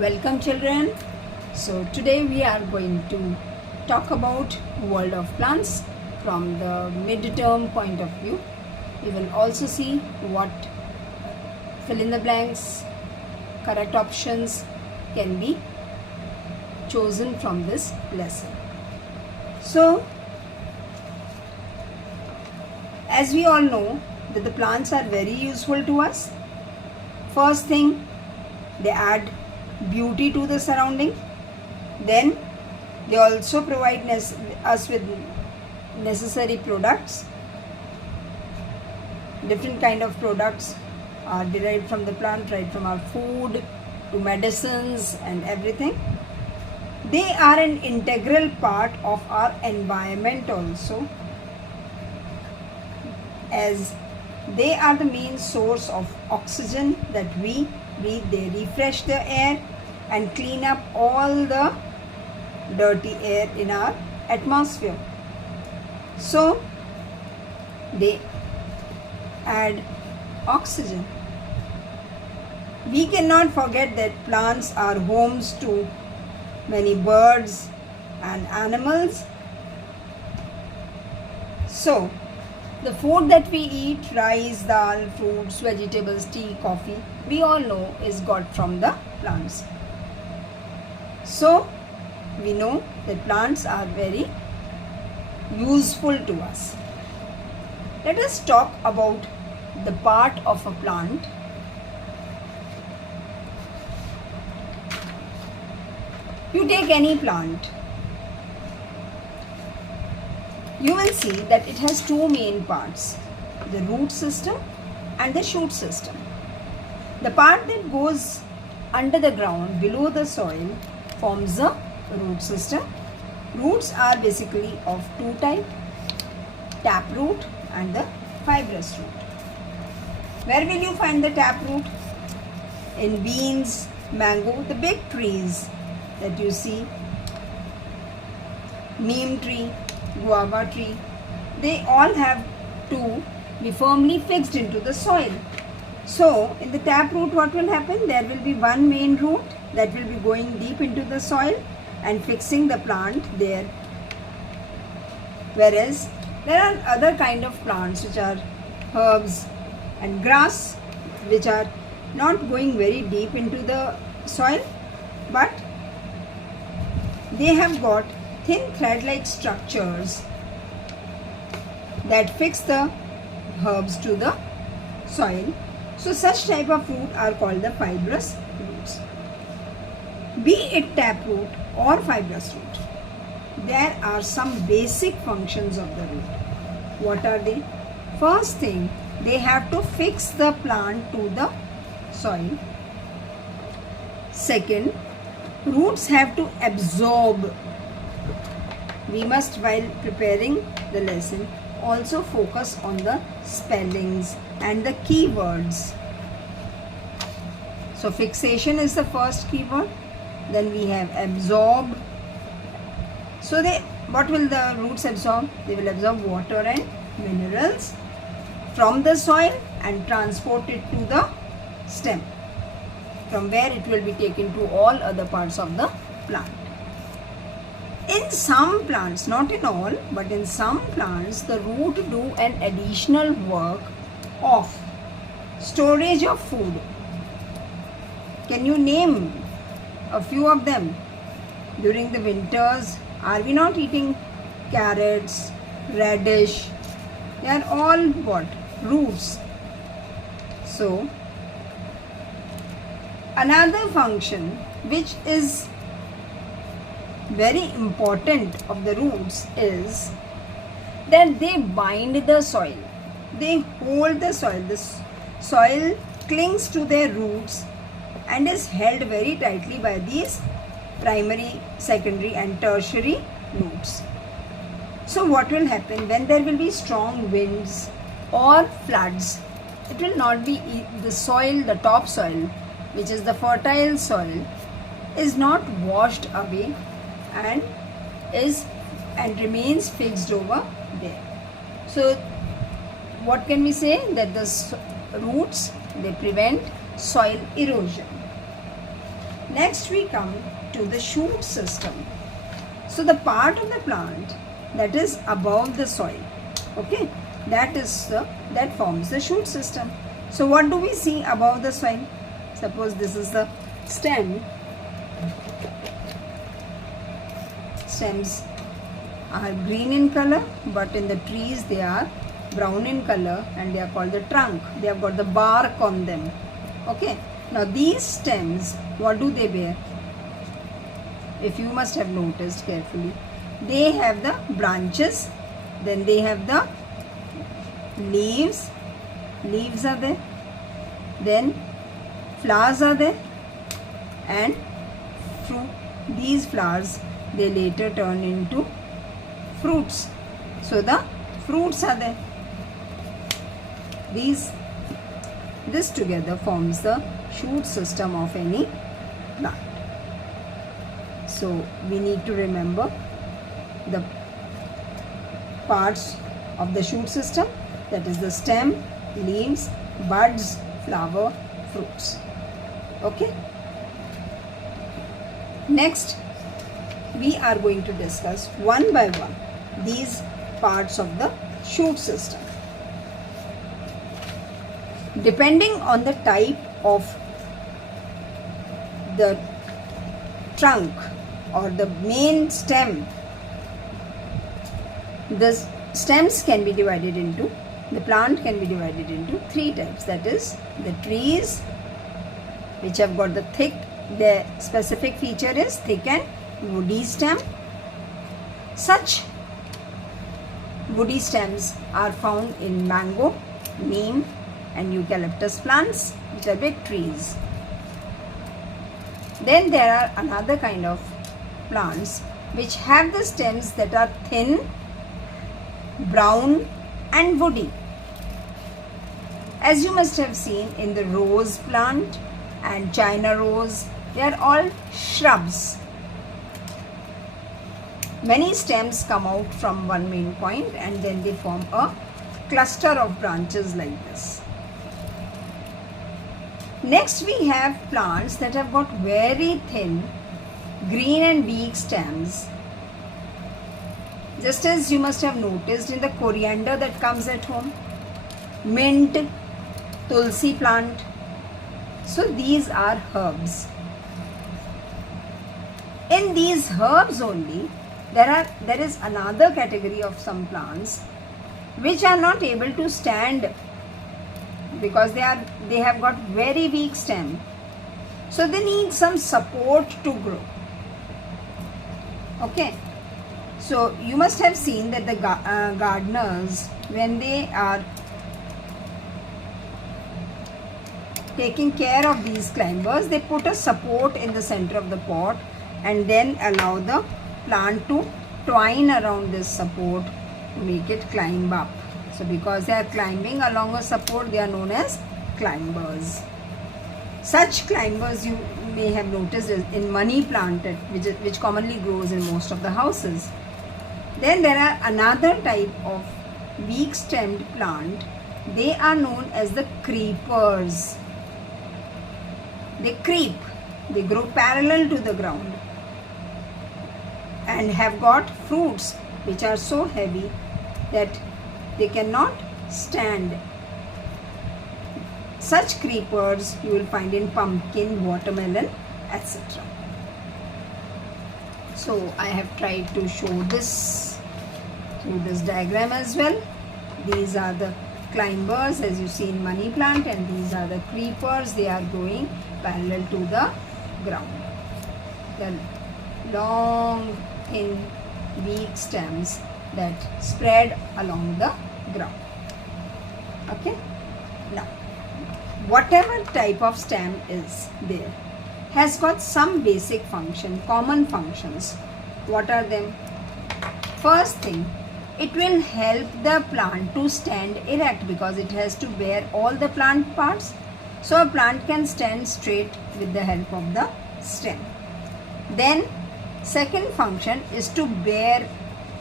Welcome children. So today we are going to talk about world of plants from the mid-term point of view. We will also see what fill in the blanks, correct options can be chosen from this lesson. So as we all know that the plants are very useful to us. First thing, they add beauty to the surrounding. Then they also provide us with necessary products. Different kind of products are derived from the plant, right from our food to medicines and everything. They are an integral part of our environment also, as they are the main source of oxygen that we breathe. They refresh the air and clean up all the dirty air in our atmosphere. So they add oxygen. We cannot forget that plants are homes to many birds and animals. So the food that we eat, rice, dal, fruits, vegetables, tea, coffee, we all know is got from the plants. So we know that plants are very useful to us. Let us talk about the part of a plant. You take any plant, you will see that it has two main parts, the root system and the shoot system. The part that goes under the ground below the soil forms the root system. Roots are basically of two types, taproot and the fibrous root. Where will you find the taproot? In beans, mango, the big trees that you see, neem tree, guava tree, they all have to be firmly fixed into the soil. So in the taproot, what will happen? There will be one main root that will be going deep into the soil and fixing the plant there. Whereas there are other kind of plants which are herbs and grass, which are not going very deep into the soil, but they have got thin thread-like structures that fix the herbs to the soil. So such type of root are called the fibrous roots. Be it taproot or fibrous root, there are some basic functions of the root. What are they? First thing, they have to fix the plant to the soil. Second, roots have to absorb. We must, while preparing the lesson, also focus on the spellings and the keywords. So fixation is the first keyword. Then we have absorb. So what will the roots absorb? They will absorb water and minerals from the soil and transport it to the stem, from where it will be taken to all other parts of the plant. In some plants, not in all, but in some plants, the root do an additional work of storage of food. Can you name a few of them? During the winters, are we not eating carrots, radish? They are all what? Roots. So, another function which is very important of the roots is that they bind the soil. They hold the soil. The soil clings to their roots and is held very tightly by these primary, secondary and tertiary roots. So what will happen when there will be strong winds or floods? It will not be the soil, the top soil, which is the fertile soil, is not washed away and remains fixed over there. So what can we say? That the roots, they prevent soil erosion. Next we come to the shoot system. So the part of the plant that is above the soil, okay, that forms the shoot system. So what do we see above the soil? Suppose this is the stem. Stems are green in color, but in the trees they are brown in color, and they are called the trunk. They have got the bark on them. Okay. Now these stems, what do they bear? If you must have noticed carefully, they have the branches, then they have the leaves. Leaves are there. Then flowers are there, and fruit. These flowers, they later turn into fruits. So the fruits are there. This together forms the shoot system of any plant. So we need to remember the parts of the shoot system, that is the stem, leaves, buds, flower, fruits. Okay. Next, we are going to discuss one by one these parts of the shoot system. Depending on the type of the trunk or the main stem, the stems can be divided into, the plant can be divided into three types. That is the trees, which have got the thick, the specific feature is thick and woody stem. Such woody stems are found in mango, neem and eucalyptus plants, which are big trees. Then there are another kind of plants which have the stems that are thin, brown and woody. As you must have seen in the rose plant and China rose, they are all shrubs. Many stems come out from one main point and then they form a cluster of branches like this. Next we have plants that have got very thin, green and weak stems. Just as you must have noticed in the coriander that comes at home, mint, tulsi plant. So these are herbs. In these herbs only, there is another category of some plants which are not able to stand because they have got very weak stem. So they need some support to grow. Okay. So you must have seen that the gardeners, when they are taking care of these climbers, they put a support in the center of the pot and then allow the plant to twine around this support to make it climb up. So because they are climbing along a support, they are known as climbers. Such climbers you may have noticed in money plant, which commonly grows in most of the houses. Then there are another type of weak stemmed plant. They are known as the creepers. They creep. They grow parallel to the ground and have got fruits which are so heavy that they cannot stand. Such creepers you will find in pumpkin, watermelon, etc. So I have tried to show this through this diagram as well. These are the climbers as you see in money plant, and these are the creepers. They are growing parallel to the ground. The long, thin, weak stems that spread along the ground. Okay. Now, whatever type of stem is there has got some basic function, common functions. What are them? First thing, it will help the plant to stand erect because it has to bear all the plant parts. So a plant can stand straight with the help of the stem. Then second function is to bear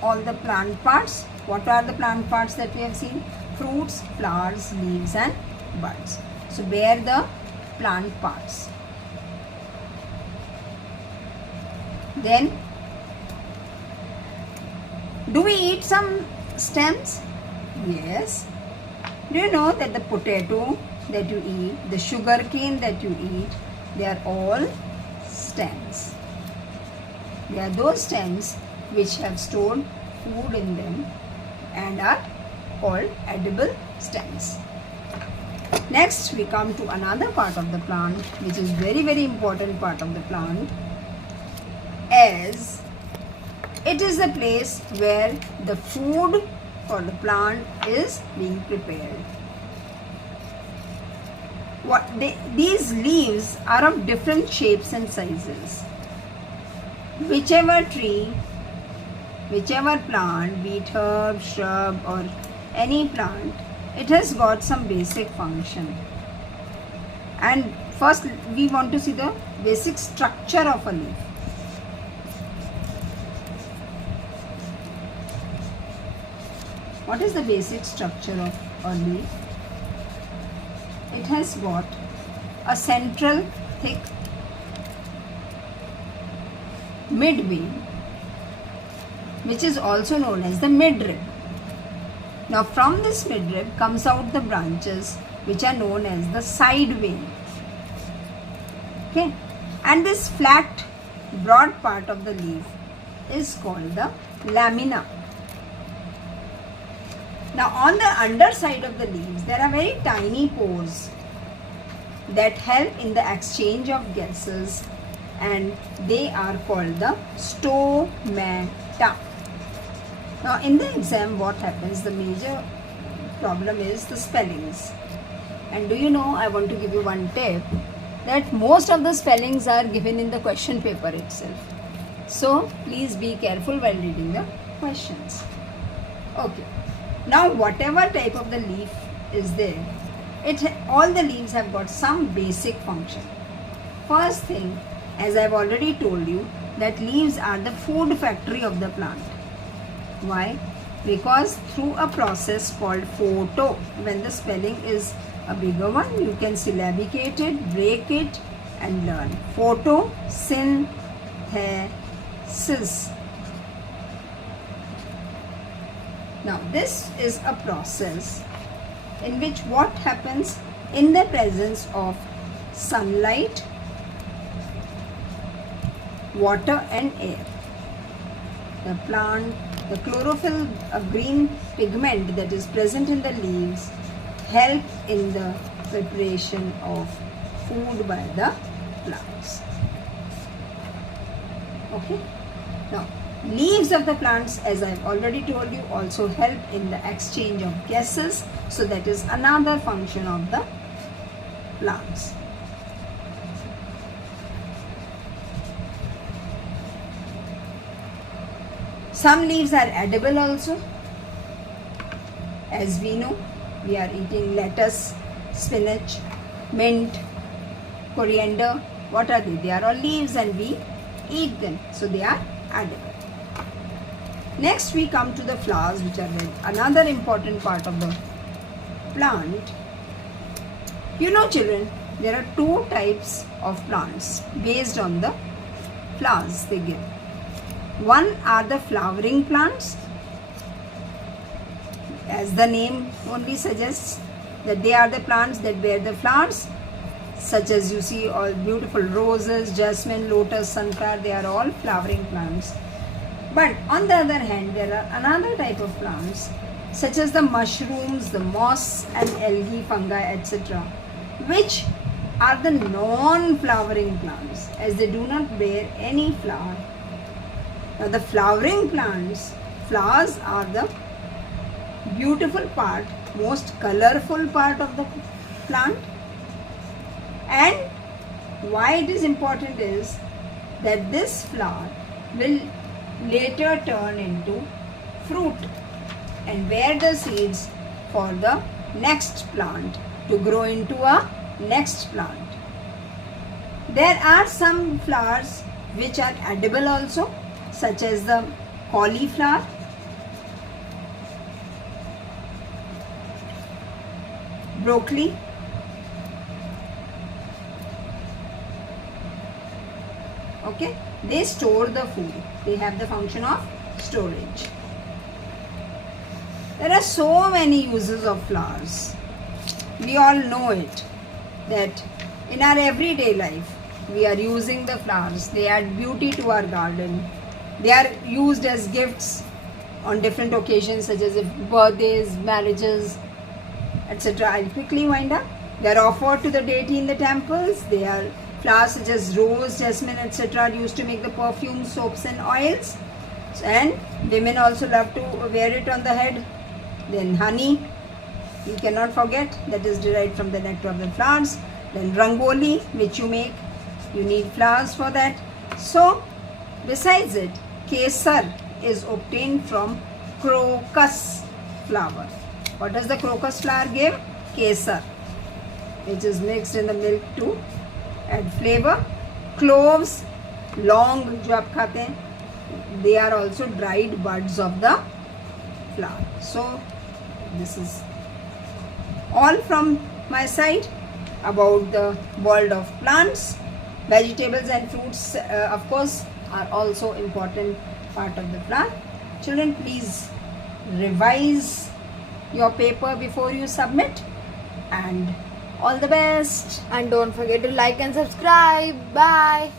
all the plant parts. What are the plant parts that we have seen? Fruits, flowers, leaves and buds. So bear the plant parts. Then, do we eat some stems? Yes. Do you know that the potato that you eat, the sugar cane that you eat, they are all stems. They are those stems which have stored food in them and are called edible stems. Next, we come to another part of the plant which is very important part of the plant, as it is the place where the food for the plant is being prepared. These leaves are of different shapes and sizes. Whichever tree, whichever plant, be it herb, shrub or any plant, it has got some basic function. And first we want to see the basic structure of a leaf. What is the basic structure of a leaf? It has got a central thick midvein, which is also known as the midrib. Now from this midrib comes out the branches which are known as the side vein. Okay, and this flat broad part of the leaf is called the lamina. Now on the underside of the leaves there are very tiny pores that help in the exchange of gases, and they are called the stomata. Now in the exam what happens, the major problem is the spellings. And do you know, I want to give you one tip, that most of the spellings are given in the question paper itself. So please be careful while reading the questions. Okay. Now whatever type of the leaf is there, all the leaves have got some basic function. First thing, as I have already told you, that leaves are the food factory of the plant. Why? Because through a process called photo, when the spelling is a bigger one, you can syllabicate it, break it and learn. Photosynthesis. Now this is a process in which what happens in the presence of sunlight, water and air. The plant, the chlorophyll, a green pigment that is present in the leaves, help in the preparation of food by the plants. Okay. Now leaves of the plants, as I have already told you, also help in the exchange of gases. So that is another function of the plants. Some leaves are edible also. As we know, we are eating lettuce, spinach, mint, coriander. What are they? They are all leaves and we eat them. So they are edible. Next we come to the flowers, which are another important part of the plant. You know children, there are two types of plants based on the flowers they give. One are the flowering plants, as the name only suggests that they are the plants that bear the flowers, such as you see all beautiful roses, jasmine, lotus, sunflower, they are all flowering plants. But on the other hand, there are another type of plants such as the mushrooms, the moss and algae, fungi, etc., which are the non-flowering plants, as they do not bear any flower. Now the flowering plants, flowers are the beautiful part, most colorful part of the plant. And why it is important is that this flower will later turn into fruit and bear the seeds for the next plant to grow into a next plant. There are some flowers which are edible also, such as the cauliflower, broccoli, Okay, they store the food. They have the function of storage. There are so many uses of flowers. We all know it, that in our everyday life we are using the flowers. They add beauty to our garden. They are used as gifts on different occasions, such as birthdays, marriages, etc. I'll quickly wind up. They are offered to the deity in the temples. They are flowers such as rose, jasmine, etc. are used to make the perfumes, soaps and oils. And women also love to wear it on the head. Then honey, you cannot forget, that is derived from the nectar of the flowers. Then rangoli, which you make, you need flowers for that. So besides it, kesar is obtained from crocus flower. What does the crocus flower give? Kesar, which is mixed in the milk to add flavor. Cloves, long जो आप खाते हैं, they are also dried buds of the flower. So this is all from my side about the world of plants. Vegetables and fruits, of course, are also important part of the plant. Children, please revise your paper before you submit, and all the best. And don't forget to like and subscribe. Bye.